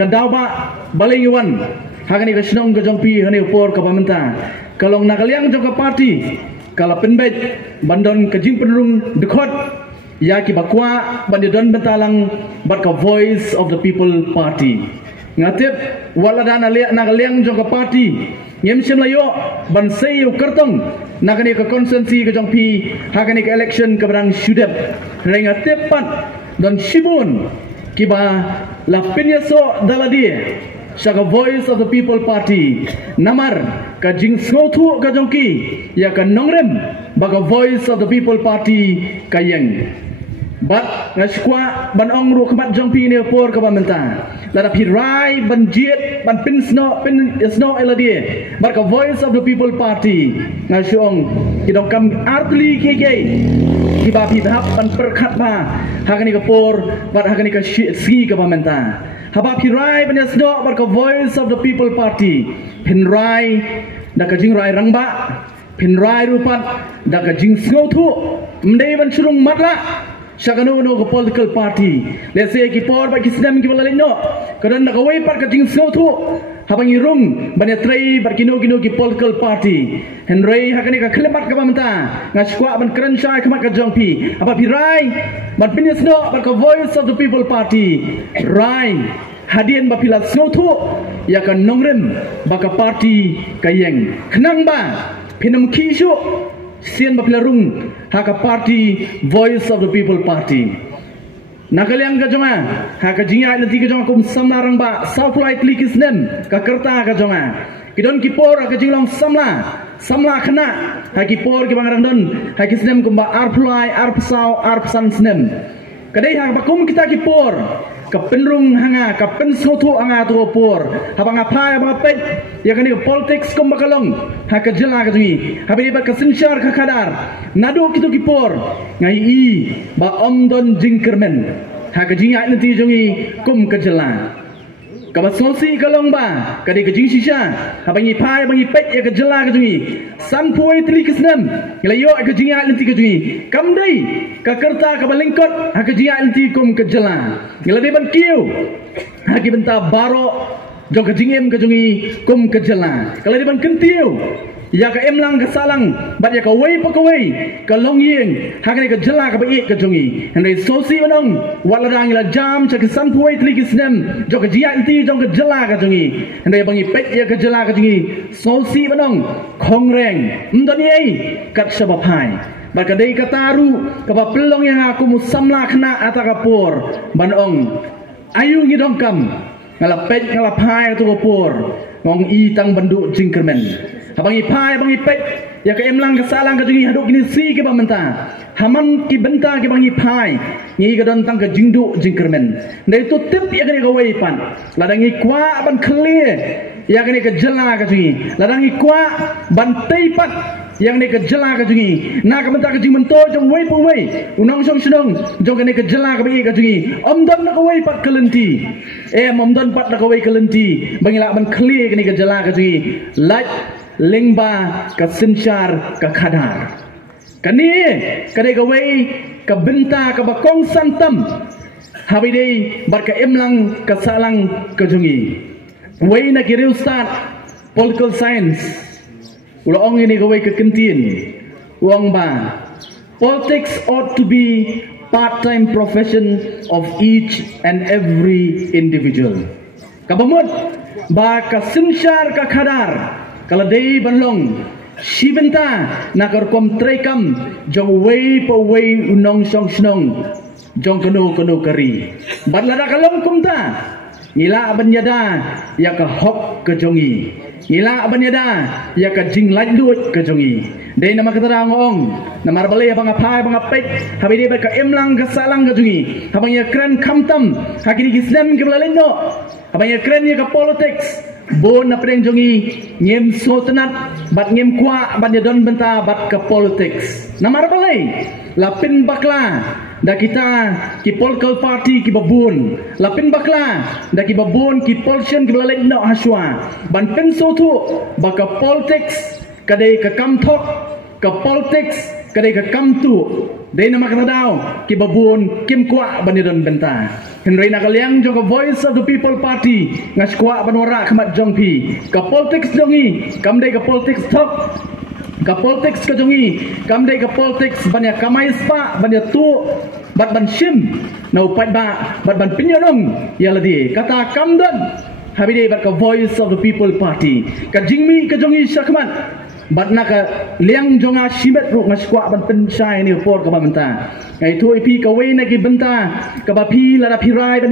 kadauba balingiwan hagani ka snong ka jongpi hani upor ka pamenta kalong nakaliang jong ka party kala penbet bandon ka jing penrung dekot ya ki bakwa bandon bentalang bat ka voice of the people party ngatip wala dana nakaliang jong ka party ngem sim layo ban sayu kartong nakani ka konsensi ka jongpi hagani ka election ka barang syudep rengatip pat dan shibun kiba la pinyaso daladia Saka voice of the people party namar ka jing sothu ka jongki ya ka nongrem baga voice of the people party ka yang bat ngashkwa ban ong ru khamat jongpi ne por ka bamenta la da pirai ban jiet ban pin sno eladi bat ka voice of the people party ngashong kidong kam artli keke kiba pi dhap ban perkhat ba hagani ka por bat hagani ka ski ka bamenta haba pirai banya sno bar ka voice of the people party pinrai da ka jing rai rangba pinrai rupat da ka jing snothu mdei ban churung matla shakanu no ka political party let's say ki por ba kisnam ki balali no kadan da ka wai par ka jing snothu habang irung banya trai bar kino ki political party henry hakani ka khlemat ka bamta ngashkwa ban kran shai khamat ka jongpi haba pirai ban pinis no bar ka voice of the people party rai hadian bapila snothu ya ka nongrem baka party kayeng khnang ba pinam kishu sien bapila rung haka party voice of the people party nakaliang ka jonga haka jinga nanti ka jonga kum samlarang ba supply klikisnem ka kerta ka jonga kidon kipor ka jinglong samla khna haki por ki bangarang don haki snem kum ba arply arpsau arpsan snem kadai hak bakum kita kipor ka penrung hanga ka pensothu anga tu por habang apai habang pet ya kani politics kum bakalong haka jela ka jungi habi ba ka sinshar ka khadar nadu kitu kipor ngai i ba omdon jingkermen haka jinga nanti jungi kum ka jela ka basosi kalong ba kadi ka jing shisha habang i pai habang i pet ya ka jela ka jungi san poi tli kisnam ilayo ka jinga nanti ka jungi kam dai ka kerta ka balingkot haka jinga nanti kum ka jela ngilade ban kiu haki benta baro jong ka jingem ka jungi kum ka jela kala di ban kentiu ya ka emlang ka salang bat ya ka wei pa ka wei ka long yeng haki ka jela ka bai ka jungi henry sosi wanong wala dang ila jam cha ka san puai tli kisnem jong ka jia inti jong ka jela ka jungi henry bangi pet ya ka jela ka jungi sosi wanong khongreng mdani ai kat sabapai bakadai kataru kapa pelong yang aku musamla kena atakapur banong ayu ngidong kam ngalapet ngalapai tu kapur ngong i tang banduk jingkermen abang i pai abang i pet ya ka emlang ka salang ka jingi haduk kini si ke bamenta haman ki benta ki bang i pai ngi ka don tang ka jingdu jingkermen dai tu tip ya ka wei pan ladang i kwa ban clear ya ka jela ka jingi ladang i kwa ban teipat yang ni ke jela ka jungi na ka menta ka jing mento jong wei pu wei unong song snong jong ka ni ke jela ka bai ka jungi omdon na ka wei pat kelenti omdon pat na ka wei kelenti bangila ban clear ka ni ke jela ka jungi laj lingba ka sinchar ka khadar kani ka ni ka wei ka benta ka bakong santam habi dei bat ka emlang ka salang ka jungi wei na ki real start political science ulang ini kawai kekentin uang ba politics ought to be part-time profession of each and every individual kabamut ba ka sinshar ka khadar kala dei banlong shibenta nakar kom trekam jong wei po wei unong song snong jong kanu kari badlada kalong kumta ngila banyada ya ka hok ke jongi ngila banyada ya ka jing laj lut ke jongi dei nama katara ngong namar bale bang apai bang apet habi dei ka emlang ka salang ke jongi habang ya kran kamtam hakini islam ke balalendo habang ya kran ya ka politics bon na preng jongi ngem sotenat bat ngem kwa bat ya don benta bat ka politics namar bale lapin bakla da kita ki political party ki babun lapin bakla da ki babun ki polsion ki balalek no haswa ban penso tu baka politics kadai ka kamthok ka politics kadai ka kamtu Dei nama kata daw ki babun kim kwa banidon benta. Henry nakaliang jong ka Voice of the People Party ngas kwa banwara khamat jong pi. Ka politics jongi kam dei ka politics thok. Ka politics ka jongi kam dei ka politics banya kamai spa banya tu bat ban shim na upat ba bat ban pinyonong yaladi kata kam don habide bat ka Voice of the People Party ka jingmi ka jongi syakmat bat naka liang jonga shimet ru ngaskwa ban penchai ni por ka banta ngai thoi pi ka wei na ki banta ka ba pi la pi rai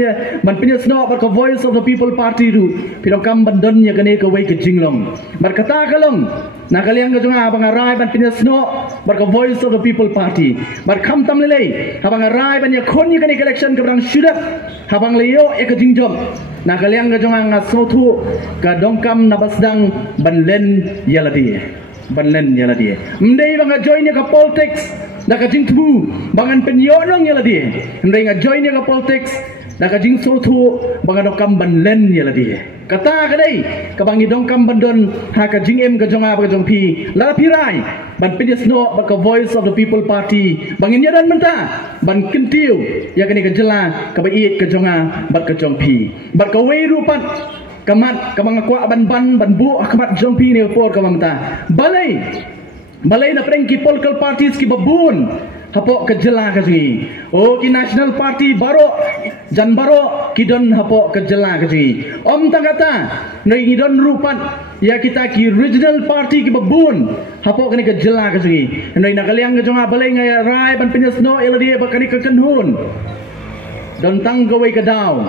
ban pinya sno bat ka Voice of the People Party ru pi dong kam ban don nya ka ne ka wei ka jinglong bat kata kalong naka liang ka jonga bang rai ban pinya sno bat ka Voice of the People Party bat kam tam lelei habang rai ban ya khon nya ka ne election ka bang syudak habang leo e ka jingjom naka liang ka jonga ngasotu ka dongkam nabasdang ban len yaladi banlen yala dia mendai bang join ya ka politics da ka jing tu bangan penyonong yala dia mendai nga join ya ka politics da ka jing sotu bangan dokam banlen yala dia kata ka dei ka bangi dongkam bandon ha ka jing em ka jonga ba jong pi la pi rai ban penyes no ba ka Voice of the People Party bangin ya dan menta ban kentiu ya ka ni ka jela ka ba iet ka jonga bat ka jong pi bat ka wei rupat kamat kamang kwa ban bu kamat jompi ni por kamamta balai na prengki political parties ki babun hapo kejela kaji oh ki national party baro jan baro kidon hapo kejela kaji om tangata nei idon rupat ya kita ki regional party ki babun hapo kani kejela kaji nei nakaliang kajonga balai ngai rai ban pinyasno eladi bakani kekenhun don tang gawai kadau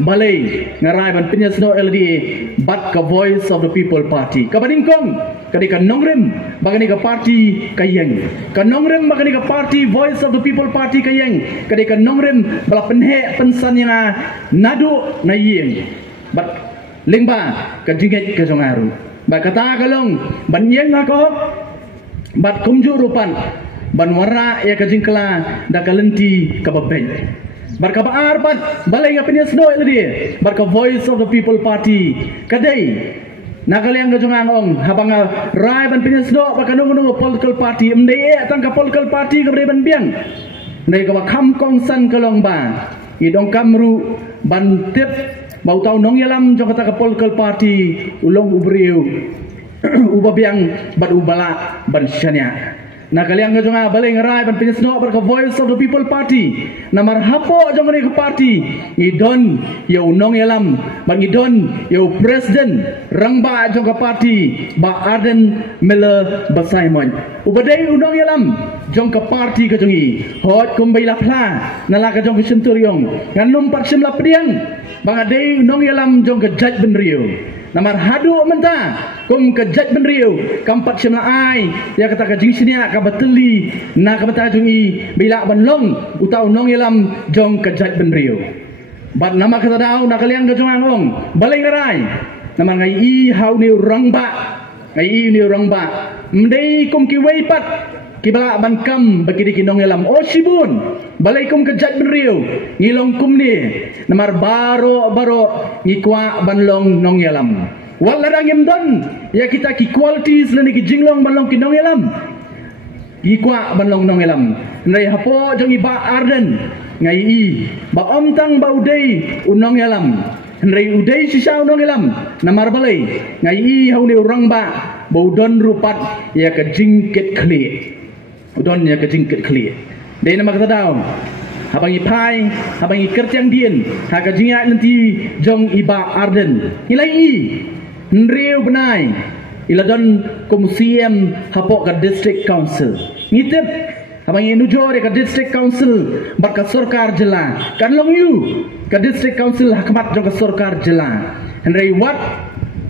balai ngarai ban pinyasno LDA bat ka Voice of the People Party kabadingkong kadi ka nongrem bagani ka party kayeng ka nongrem bagani ka party Voice of the People Party kayeng kadi ka nongrem bala penhe pensan yang nadu na yeng bat lingba ka jinget ka jongaru ba kata kalong ban yeng ako bat kumju rupan ban wara ya ka jingkla da kalenti ka babay barka baar pat balai nga pinyasno eladi barka Voice of the People Party kadai nakaliang gajongangong habang rai ban pinyasno barka nungu political party mdei tang ka political party ka ban biang nei ka kham kong san kalong ba idong kamru ban tip bau tau nong yalam jong kata ka political party ulong ubriu ubabiang bat ubala ban syanya nakaliang ka jonga balay ngarai ban pinyasno barka Voice of the People Party namar hapo jong ni ka party idon yo nong yalam bang idon yo president rangba jong ka party ba Arden Miller Basaimon ubadai unong yalam jong ka party ka jongi hot kumbay lapla nala ka jong ka senturyong nganum paksim lapdiang bang adai unong yalam jong ka judge benrio namar hadu menta kum ke judge benrio kampat semla ai ya kata ka jing sinia ka bateli na ka bata jungi bila banlong utau nong yalam jong ke judge benrio bat nama kata dau nakaliang ka jongangong balai ngarai namar ngai i hau ni rangba ngai i ni rangba mdei kum ki wei pat kibala bankam bagi di kinong yalam o sibun balai kum ke judge benrio ngilong kum ni namar baro ngikwa banlong nong yalam walarang imdon ya kita ki qualities na ni ki jinglong banlong kinong yalam ngikwa banlong nong yalam nai hapo jong iba Arden ngai i ba omtang ba udai unong yalam nai udai sisa unong yalam namar balai ngai i hauni urang ba baudon rupat ya ka jingket kli udon ya ka jingket kli dei nama kata daun habang ipai habang ikertiang dien haka jingat nanti jong iba Arden ilai i nriu benai iladon komsiem hapok ka district council ngitip habang inujo ka district council bat ka sarkar jela kan long yu ka district council hakmat jong ka sarkar jela henry wat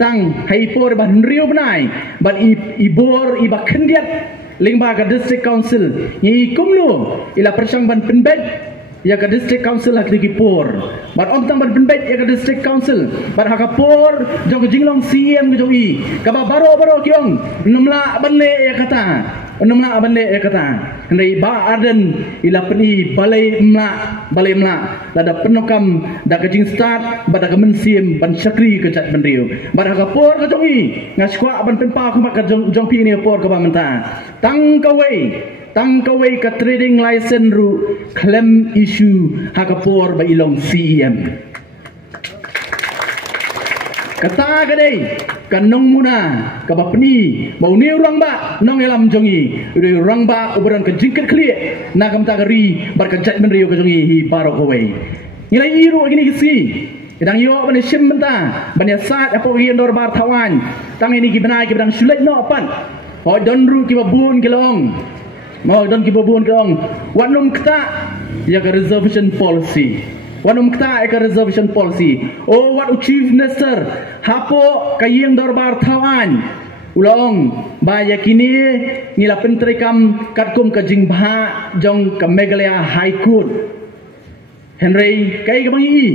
tang haipor ba nriu benai bat ibor iba kendiat lingba ka district council ni kumlu ila persang ban penbet ya ka district council hak lagi por bat om tang ban penbet ya ka district council bat hak por jong jinglong CM jong i ka ba baro kyong numla banle ya kata Onumla abande kata hendai ba arden ila peni balai mla lada penokam da kajing start bada kemen sim ban syakri kejat benriu bada kapor ka jongi ngaskwa ban penpa kuma ka jongpi ni por ka ba menta tang kawai ka trading license ru claim issue ha kapor ba ilong CEM kata kadai kanong muna kabapni bau ni orang ba nong elam jongi orang ba uberan ke jingkat kli na kam ta kari bar ka jat men rio ka jongi hi baro kawai nilai iru gini kisi idang yo ban sim menta ban ya sat apo gi ndor bar tawan tang ini ki bana ki bang sulet no pan ho don ru ki babun kilong mau don ki babun kilong wanum kta ya ka reservation policy wanum kta eka reservation policy oh what chief minister hapo kayeng dorbar tawan ulong ba yakini ngila pentrikam katkum ka jingbha jong ka Meghalaya High Court Henry kai ka bangi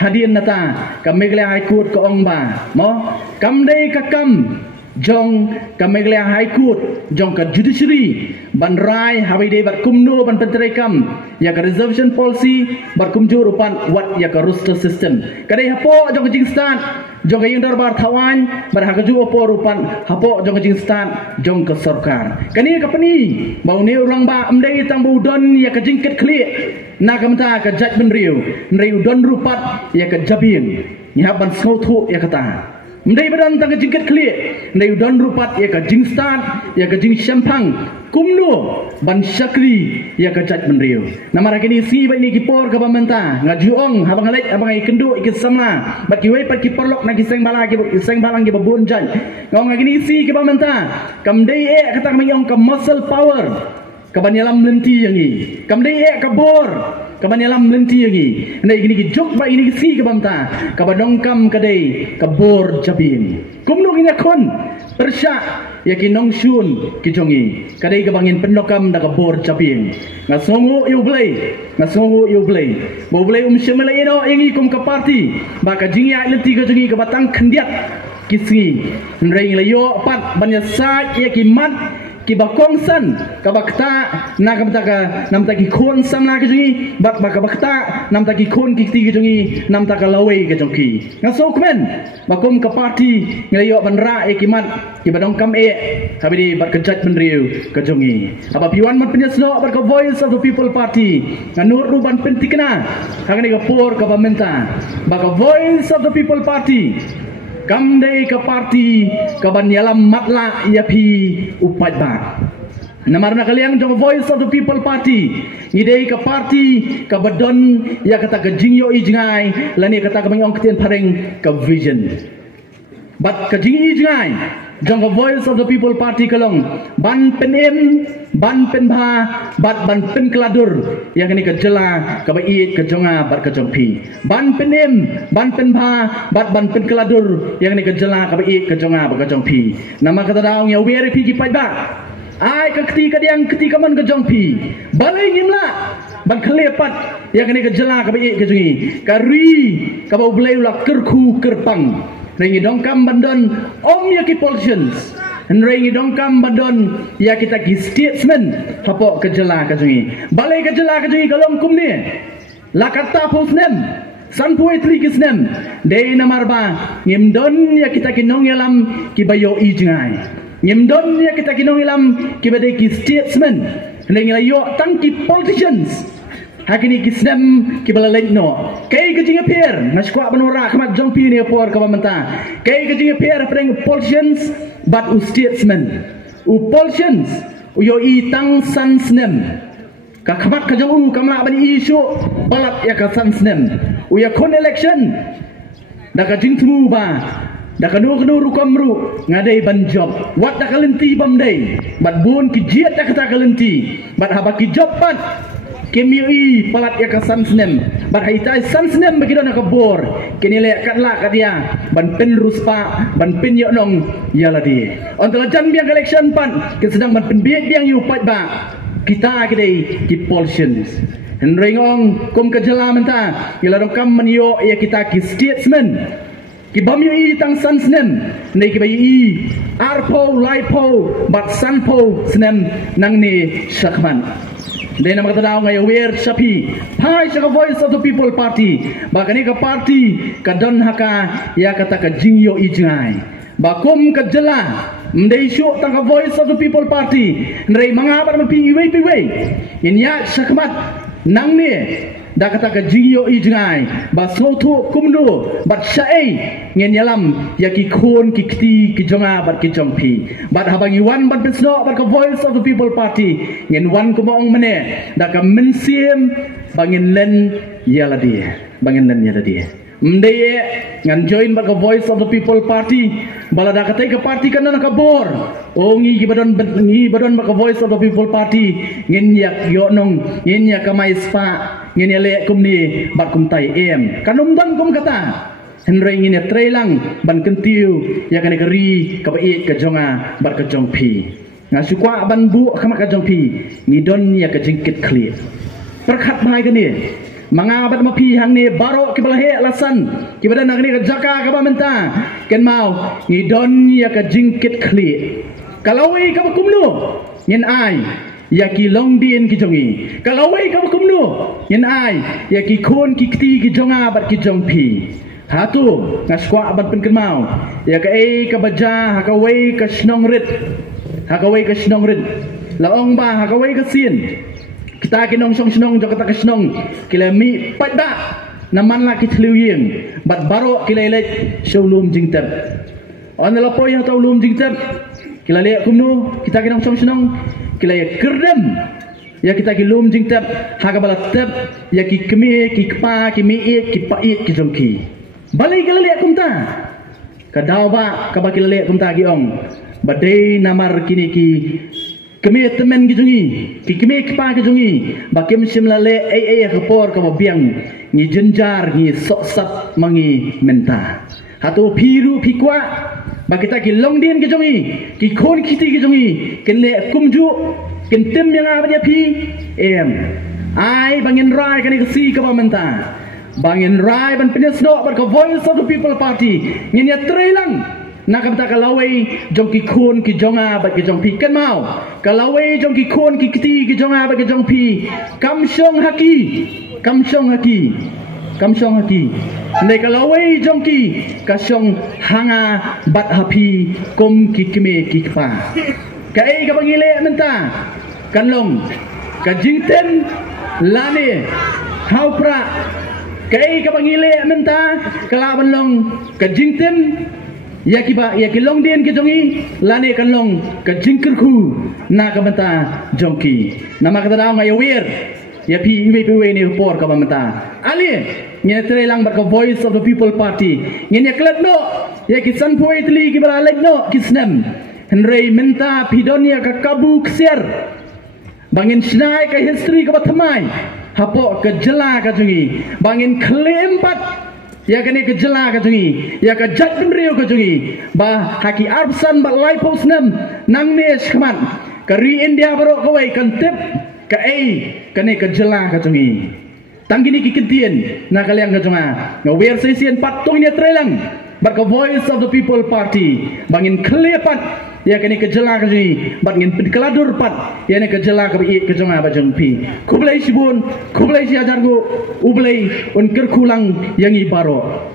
hadian nata ka Meghalaya High Court ka ong ba mo kamdei ka kam jong ka Meghalaya High Court jong ka judiciary ban rai habai dei bat kumno ban pentrikam ya ka reservation policy bat kumjur upan wat ya ka roster system kadai hapo jong ka jingstan jong ka yang darbar tawan bar ha ka ju opo rupan hapo jong ka jingstan jong ka sarkar kani ka pani bau ne urang ba amdei tang bu don ya ka jingket kli na kamta ka jat ben riu nrei udon rupat ya ka jabin ni haban skothu ya kata mdei badan tang jingket kli nrei udon rupat ya ka jingstan ya ka jing syampang kumno ban syakri ya ka jat ben riu namara kini si ba ni kipor ka pamenta ngajuong habang alek abang ai kendu ik samla bat ki wei pat ki porlok na ki seng bala ki seng balang ki babun jan ngong kini si ki pamenta kamdei e kata mayong ka muscle power ka banyalam lenti yangi kamdei e ka bor ka banyalam lenti yangi ndai gini ki jok ba ini si ka pamenta ka badongkam kadai ka bor jabin kumno ini kon persya yakin nong shun ki jongi kadai ka bangin penokam da ka bor jabin ngasongu yu blai bo blai shemela ino yangi kum ka party ba ka jingya lenti ka jongi ka batang khendiat kisngi nrei layo pat banya sa yakimat ki bakongsan ka bakta na kamta ka namta ki khon samla ka jungi bak bak bakta namta ki khon ki ti ka jungi namta ka lawei ka jongki ngaso kmen bakum ka party nglayo banra ekimat ki badong kam habidi bat ka jat benriu ka jungi apa piwan mat penyesno bat ka voice of the people party nganur ru ban pentikna kagani ka por ka pamenta bak ka voice of the people party kamdei ka party ka banyalam matla yapi upat ba namarna kalian jong voice of the people party ngidei ka party ka badon ya kata ka jingyo ijngai lani kata ka bangong ketien pareng ka vision bat ka jingyi ijngai jong ka voice of the people party kalong ban penem ban penba bat ban pen keladur yang ni ka jela ka bait ka jonga bar ka jongpi ban penem ban penba bat ban pen keladur yang ni ka jela ka bait ka jonga bar ka jongpi nama kata daung ya weri pi ki pai ba ai ka ketika diang ketika man ka jongpi balai ngimla ban khlepat yang ni ka jela ka bait ka jongi ka ri ka bau blai ula kerku kerpang rengi dongkam bandon om ya ki politicians rengi dongkam bandon ya kita ki statesman hapo kejela ka jungi balai kejela ka jungi kalong kumni la kata posnem san poetry kisnem de namarba ngimdon ya kita ki nong yalam ki bayo ijngai ngimdon ya kita ki nong yalam ki badai ki statesman rengi layo tang ki politicians hakini kisnem kibalalek no kai kajing appear naskwa banora khamat jongpi ni por ka pamenta kai kajing appear pring politicians but statesmen politicians yo itang sansnem ka khamat kajong kamla bani isu balat ya ka sansnem ya kon election da kajing tmu ba da kanu rukamru ngadai ban job wat da kalenti bamdai bat bun ki jiat da kata kalenti bat habaki job pat kemiui palat ya ka sansnem bat haitai sansnem begitu nak bor kini le katla kadia ban pen ruspa ban pen yo nong yala di ontol jan biang election pan ke sedang ban pen biak biang yu pat ba kita kedai ki politicians henrengong kum kejela menta yala dong kam menyo ya kita ki statesman ki bamyu I tang san snem nei ki bai I arpo laipo bat sanpo snem nang ni sakman de nama kata daw ngay aware sapi pai sa voice of the people party bakani ka party ka don haka ya kata ka jingyo ijngai bakum ka jela mdei syo tang ka voice of the people party nrei mangabar mapi iwei in ya sakmat nang ni da kata ka jingyo ijngai ba sotu kumdu bat sae ngen yalam ya ki khon ki kti ki jonga bat ki jongpi bat habangi wan bat besno bat ka voice of the people party ngen wan ko mong mene da ka mensiem bangin len yala dia bangin len yala dia mdeye ngan join bat ka voice of the people party bala da kata ka party kan na ka bor ongi ki badon bat ka voice of the people party ngen yak yo nong ngen yak ka mai spa ngin le kum ni bat kum tai em kanum dan kum kata henry ngin trelang ban kentiu ya kan keri ka bait ka jonga bat ka jongpi ngasukwa ban bu kama ka jongpi ngidon ya ka jingkit clear perkhat mai ka ni manga bat mapi hang ni baro ki balahe alasan ki badan nak ni ka jaka ka ba menta ken mau ngidon ya ka jingkit clear kalau ai ka kumnu ngin ai ya ki long dien ki jongi kalau wei kam kumnu yen ai ya ki khon ki kti ki jonga bat ki jongpi hatu ngaskwa bat pen kemau ya ka ka baja ha ka wei ka snong rit la ong ba ha ka wei ka sin kita ki nong song snong jo kata ka snong kilami pat ba naman la ki thliu yeng bat baro ki lele showlum jingter on la po ya tawlum jingter kilale kumnu kita ki nong song snong kilaya kerdem ya kita ki lum jing tap haga bala tap ya ki kemi ki kpa ki miit ki pait ki jongki balai kilale kumta kadawa ka ba kilale kumta ki ong badai namar kini ki kemi temen ki jongi ki kemi kpa ki jongi ba kem simlale ai ka por ka biang ni jenjar ni sok sat mangi menta hatu piru pikwa ba kita ki long din ki jongi ki khon ki ti ki jongi ken le kumju ken tem yang apa pi em ai bangin rai kan ki si ka ba menta bangin rai ban penes no ba ka voice of the people party ngin ya trelang nak kata kalawai jong ki khon ki jonga ba ki jong pi ken mau kalawai jong ki khon ki ti ki jonga ba ki jong pi kam shong haki Ndai kalawai jongki kasyong hanga bat hapi kom ki kime ki kpa kai ka bangile menta kanlong ka jingten lane haupra kai ka bangile menta kalaban long ka jingten yaki long den ki jongi lane kanlong ka jingkerku na ka menta jongki nama kata daw ngayawir ya pi iwe ni por ka menta ali nya trelang bat ka voice of the people party nya klat no ya ki san poi tli ki bala no ki snem henry menta pidonia ka kabu ksier bangin snai ka history ka batmai hapo ka jela ka jungi bangin claim bat ya kene ka jela ka jungi ya ka jat penrio ka jungi ba haki arbsan ba lai post nem nang ne skman ka ri india baro ka wai kan tip ka kene ka jela ka jungi tanggini ki kentien na kaliang ka junga ngawer sesien patung ni trelang bat ka voice of the people party bangin klepat ya kene ka jela ka jungi bangin keladur pat ya ne ka jela ka bi ka junga ba jengpi kublai sibun kublai si ajar go ublai un kerkulang yangi baro